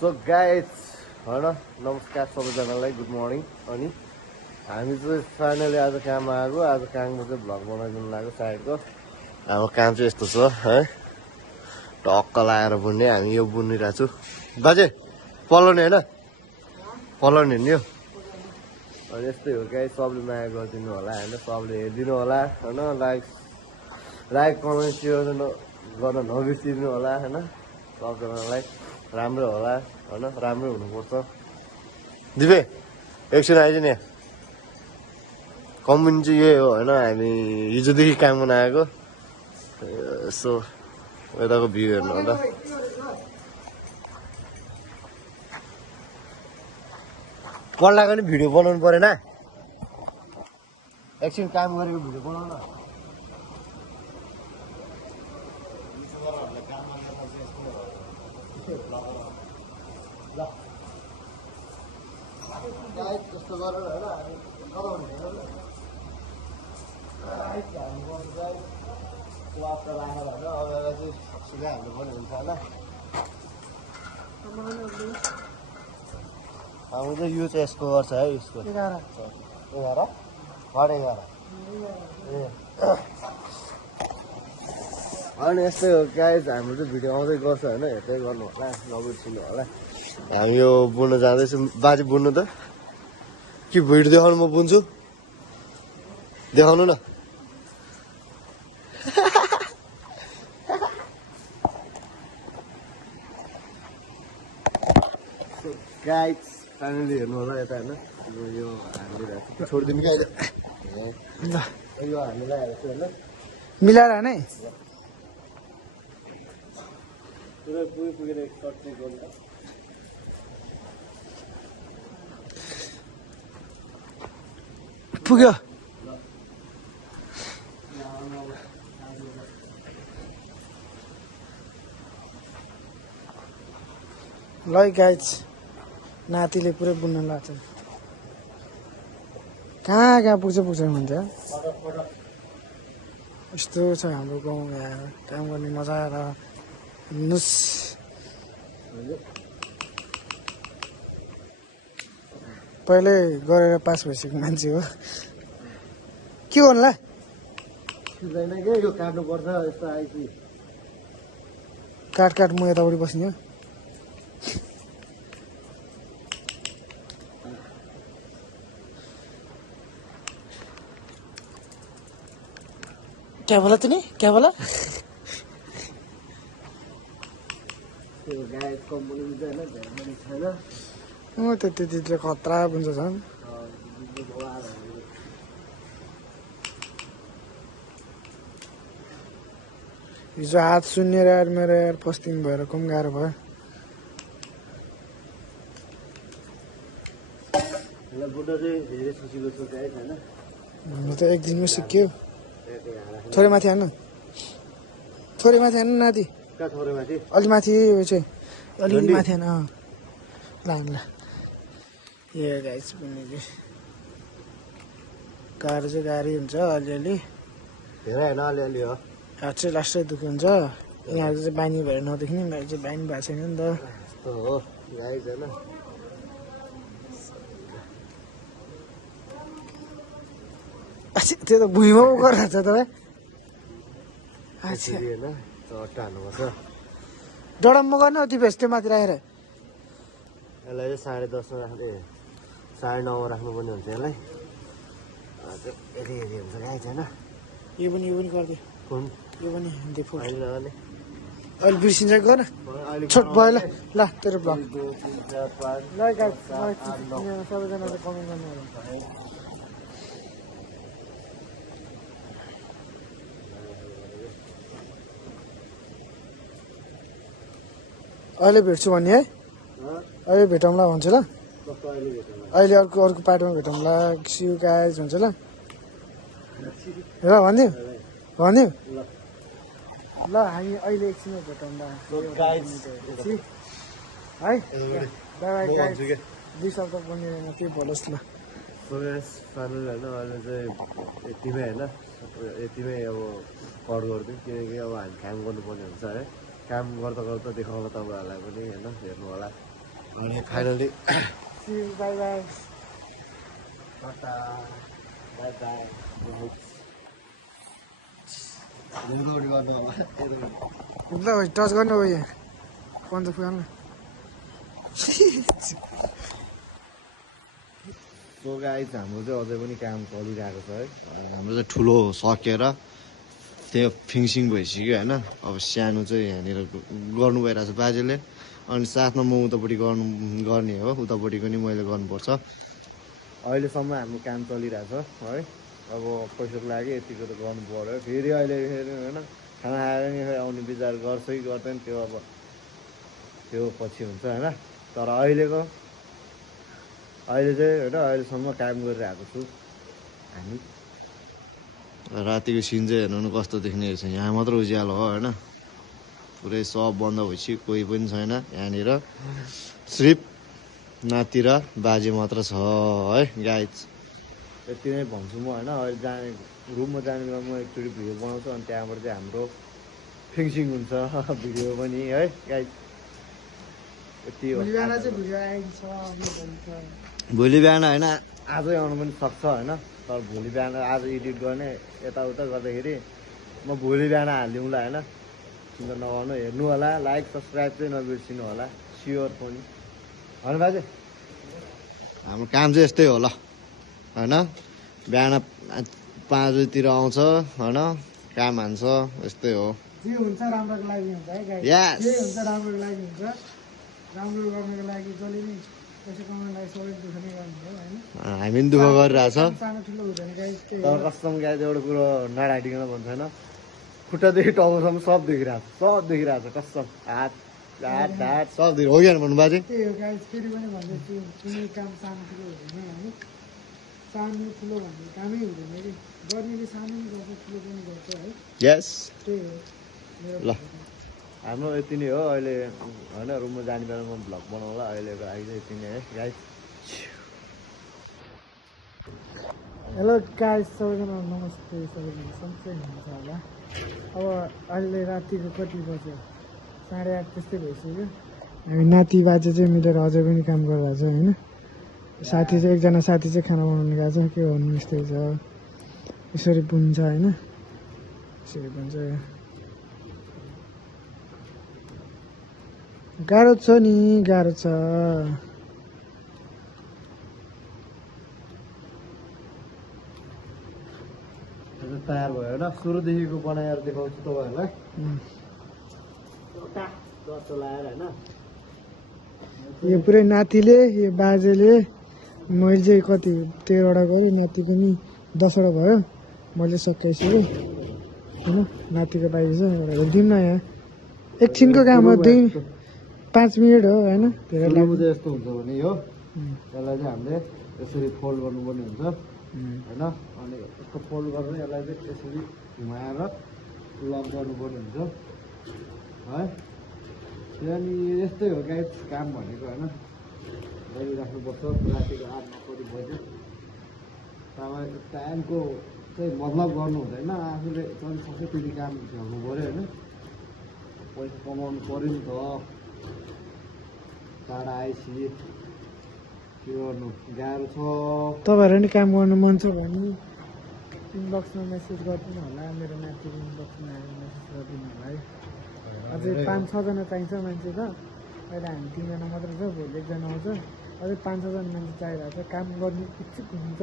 So guys होइन नमस्कार सबैजनालाई गुड मर्निङ अनि हामी चाहिँ फाइनली आज काम आएको आज कामको चाहिँ भ्लग बनाइदिनु लाग्यो साइडको हाम्रो काम चाहिँ यस्तो छ है टक्क लगाएर बुन्ने हामी यो बुनिरहेको छु बाजे पलाउने होइन पलाउने नि यो अनि यस्तै हो गाइज सबले माया गरिदिनु होला होइन सबले हेरिदिनु होला होइन लाइक कमेन्ट सेयर गर्न नबिर्सिदिनु होला होइन सबजनालाई राम्रो होला होइन राम्रो हुनुपर्छ दिपे एकछिन आइज नि कम्पनी चाहिँ यही हो होइन हामी हिजोदेखि काम गर्न आएको यसो यताको भ्यू हेर्नु होला पढ्लाको नि भिडियो बनाउनु परेन एकछिन काम गरेको भिडियो बनाउन जस्तो गरेर होइन क्लास त राखेर होइन अगाडि चाहिँ सिकाइहाल्नु पनि हुन्छ होइन हाम्रो चाहिँ यो चाहिँ यसको गर्छ है यसको 11 ए अनि यस्तै हो गाइज हाम्रो चाहिँ भिडियो आउँदै गर्छ होइन हेर्दै गर्नु होला नबिर्सिनु होला हामी यो बुन्नु जाँदैछौँ बाजे बुन्नु त के भिडियो देखाउनु म बुन्छु देखाउनु न गाइज फाइनली हेर्नु होला यता होइन यो हामीले छोडिदिनु क्या अहिले यो हामीलाई हेर्छु होइन मिलाएर नै पुरै पुगेर कट चाहिँ गर्नु पुग्यो ल गाइज नातिले पुरै बुन्न लाग्छ कहाँ पुग्छ भन्छ यस्तो छ हाम्रो गाउँ यहाँ काम गर्ने मजा र नुस पहिले गरेर पास भइसकेको मान्छे हो के गर्नुला सुन्दैन क्या यो काट्नुपर्छ यस्तो आइसी काट म यतापट्टि बस्ने हो क्या बोला तूने क्या बोला त्यतिले खतरा बुन्छ झन् हिजो हात सुन्नेर यार मेरो यार पस्टिङ भएर कम गाह्रो भयो हुनु त एक दिनमै सिक्यो थोरै माथि हान्नु नाति अलि माथि चाहिँ अलिअलि माथि हान ल ए गाइस पनि गाह्रो चाहिँ गाह्रै हुन्छ अलिअलि धेरै होइन अलिअलि हो हात चाहिँ लास्टै दुःख हुन्छ यहाँहरू चाहिँ बानी भएर नदेख्ने मेरो चाहिँ बानी भएको छैन नि त यस्तो हो गाइस होइन त्यो त भुइँमा गरिरहेको छ तपाईँ चट्टा हाल्नुपर्छ डडम्म गर्ने अति भेस्ट माथि राखेर यसलाई चाहिँ 10:30 राख्दै 9:30 राख्नुपर्ने हुन्छ यसलाई यति हुन्छ गाइस होइन यो पनि गरिदियो कुन यो पनि अहिले लगाउने अहिले बिर्सिन्छ गर छोट भयो ल तेरो ब्लग ल सबैजनाले कमेन्ट गर्नु अहिले भेट्छु भन्ने है अहिले भेटौँला भन्छ ल अहिले अर्को पार्टमा भेटौँला सियु गाइज हुन्छ ल भनिदिउँ ल हामी अहिले एकछिनमा भेटौँला है दुई शब्द बोल्ने त्यही बोलोस् ल फाइनल होइन अहिले चाहिँ यतिमै होइन यतिमै अब कट गरिदिउँ किनकि अब हामी काम गर्नुपर्ने हुन्छ है काम गर्दा देखाउँला तपाईँहरूलाई पनि होइन हेर्नु होला अनि finally by by by by road गर्नु होला ल टच गर्नु हो यहाँ पन्च पुगाल्नु सो गाइज हाम्रो चाहिँ अझै पनि काम चलिरहेको छ है हाम्रो चाहिँ ठुलो सकेर त्यो फिनिसिङ भइसक्यो होइन अब सानो चाहिँ यहाँनिर गर्नु भइरहेको छ बाजेले अनि साथमा म उतापट्टि गर्ने हो उतापट्टिको नि मैले गर्नुपर्छ अहिलेसम्म हाम्रो काम चलिरहेछ है अब पैसाको लागि यतिको त गर्नु पऱ्यो फेरि अहिले फेरि होइन खाना आएर नि आउने विचार गर्छ कि गर्दैन त्यो अब त्यो पछि हुन्छ होइन तर अहिले चाहिँ होइन अहिलेसम्म काम गरिरहेको छु हामी रातिको सिन चाहिँ हेर्नु कस्तो देख्ने रहेछ यहाँ मात्र उज्यालो हो होइन पुरै सब बन्द भएपछि कोही पनि छैन यहाँनिर सिर्फ नाति र बाजे मात्र छ है गाइज यति नै भन्छु म होइन अहिले जाने रुममा जाने बेला म एकचोटि भिडियो बनाउँछु अनि त्यहाँबाट चाहिँ हाम्रो फिनिसिङ हुन्छ भिडियो पनि है गाइज यति हो भोलि बिहान होइन आजै आउनु पनि सक्छ होइन तर भोलि बिहान आज एडिट गर्ने यताउता गर्दाखेरि म भोलि बिहान हालिदिउँला होइन चिन्ता नगर्नु हेर्नु होला लाइक सब्सक्राइब चाहिँ नबिर्सिनु होला स्योर पनि होइन बाजे हाम्रो काम चाहिँ यस्तै हो ल होइन बिहान 5 बजीतिर आउँछ होइन काम हान्छ यस्तै हो जे हुन्छ राम्रोको लागि हुन्छ है गाइस Yes. जे हुन्छ राम्रोको लागि हुन्छ राम्रो गर्नको लागि जसले नि पैसा कमाउनको लागि सबै दुःख नै गर्नु हो होइन हामी पनि दुःख गरिरहेछ सानो ठुलो हुँदैन गाइस त्यही तर कस्टम गाइज एउटा कुरो नढाँटिकन भन्छ होइन खुट्टादेखि टाउकोसम्म सब देखिरहेको छ कस्टम हात ढाड सब देखिरहेको हो कि भन्नु बाजे त्यही हो गाइस फेरि पनि भन्दैछु कुनै काम सानो ठुलो हुँदैन होइन सानो ठुलो भन्ने कामै हुँदैन कि गर्नेले सानो पनि गर्छ ठुलो पनि गर्छ है यस त्यही हो मेरो ल हाम्रो यति नै हो अहिले होइन रुममा जाने बेला म भ्लग बनाउँला अहिलेको लागि चाहिँ यति नै है गाइज हेलो गाइस सबैजना नमस्ते सबैजना सन्चै हुनुहुन्छ होला अब अहिले रातिको कति बज्यो 8:30 त्यस्तै भइसक्यो हामी नाति बाजे चाहिँ मिलेर अझै पनि काम गरिरहेको छ होइन साथी चाहिँ एकजना साथी चाहिँ खाना बनाउनु गएको छ के गर्नु यस्तै छ यसरी बुन्छ होइन यसरी बुन्छ गाह्रो छ नि गाह्रो छ तयार भयो होइन सुरुदेखिको बनाएर देखाउँछु तपाईँहरूलाई लगाएर होइन यो पुरै नातिले यो बाजेले मैले चाहिँ कति 13वटा गरेँ नाति पनि 10वटा भयो मैले सकाइसकेँ होइन नातिको बाइक छ हेरिदिउँ न यहाँ एकछिनको काम हो 5 मिनट हो होइन धेरै सुरुमा चाहिँ यस्तो हुन्छ भने हो यसलाई चाहिँ हामीले यसरी फोल्ड गर्नुपर्ने हुन्छ होइन अनि यस्तो फोल्ड गरेर यसलाई चाहिँ यसरी घुमाएर लक गर्नुपर्ने हुन्छ है त्यहाँनिर यस्तै हो गाइस काम भनेको होइन गरिराख्नुपर्छ रातिको 8-9 बज्यो तपाईँ टाइमको चाहिँ मतलब गर्नु हुँदैन आफूले जति सक्छ त्यति काम भ्याउनु पऱ्यो होइन पैसा कमाउनु पऱ्यो नि त टाढा आएपछि के गर्नु गाह्रो छ तपाईँहरू नि काम गर्नु मन छ भने इनबक्समा मेसेज गरिदिनु होला मेरो नातिको इनबक्समा मेसेज गरिदिनु होला है अझै 5-6 जना चाहिन्छ मान्छे त अहिले हामी 3 जना मात्र छ भोलि 1 जना आउँछ अझै 5-6 जना मान्छे चाहिरहेको छ काम गर्ने इच्छुक हुनुहुन्छ